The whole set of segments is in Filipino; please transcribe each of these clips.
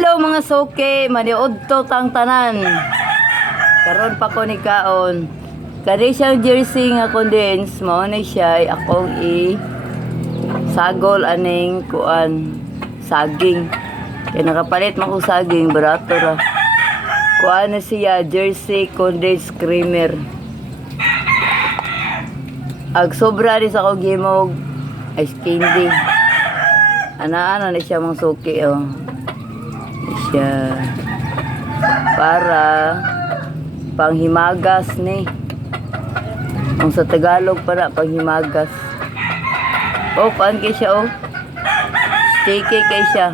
Hello mga soke, maniudto tang tanan. Karon pa ko ni kaon. Kani siyang jersey nga condense, mao na siya akong sagol aning kuan saging. Kaya nakapalit man ko saging barato ra. Kuan na siya jersey condense creamer. Ag sobra rin sa akong gimog ice candy. Ana-ana na siya mga soke oh. Siya para panghimagas ni ang sa Tagalog para panghimagas oh paan kay siya oh sticky kay siya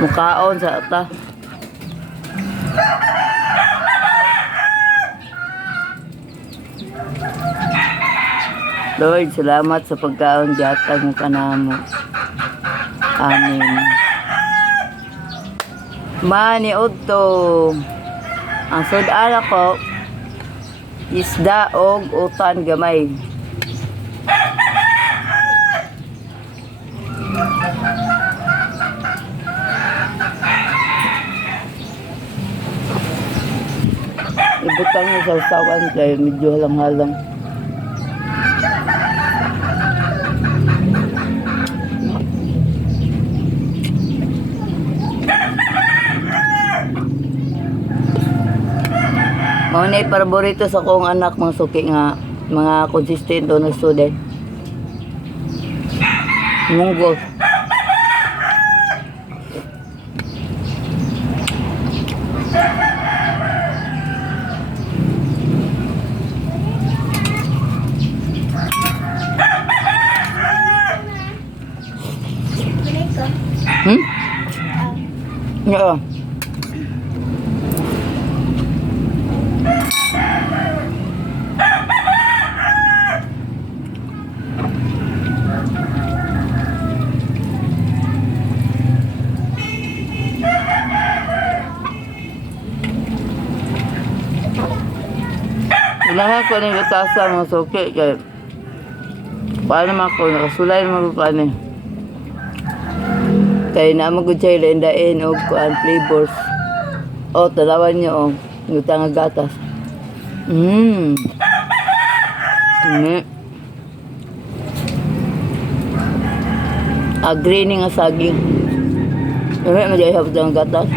mukaon sa ata. Lord, salamat sa pagkaon diatag mo kanamo. Amen. Mani udto. Ang sudan ko isda og utan gamay. Ibutang mo sa usawan kaya medyo halang-halang. Mao na paborito sa kong anak mga suki nga mga consistent na student. Munggo. Yeah. Ilahan ko ng gatasa mga soke kaya paano naman ako nakasulay naman ko paano kaya naman ko siya ilandain o kuan flavors o talawan niyo o ngutang gatas agree ni nga saging may madayahap ng gatas.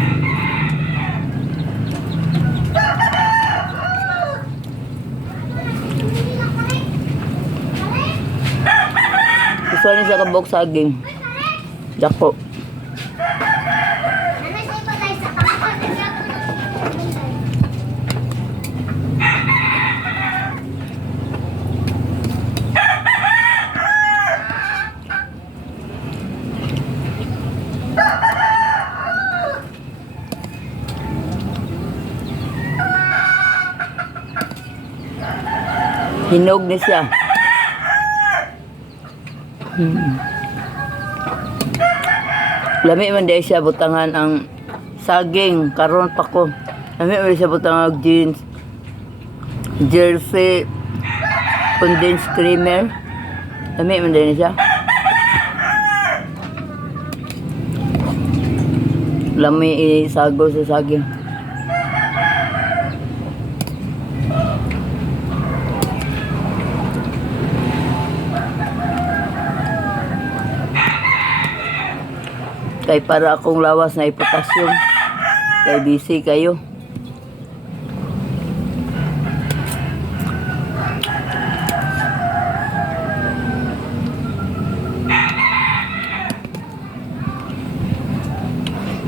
Gusto niya sa kabok saging. Dako. Hinog na siya. Lami man dahil siya butangan ang saging karon pa ko. Lami man siya butangan ang jeans jersey condensed creamer. Lami man dahil siya. Lami isago sa saging. Kay para akong lawas na potassium. Kay busy kayo.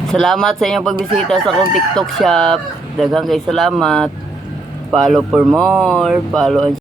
Salamat sa inyong pagbisita sa akong TikTok shop. Daghang kay salamat. Follow for more. Follow and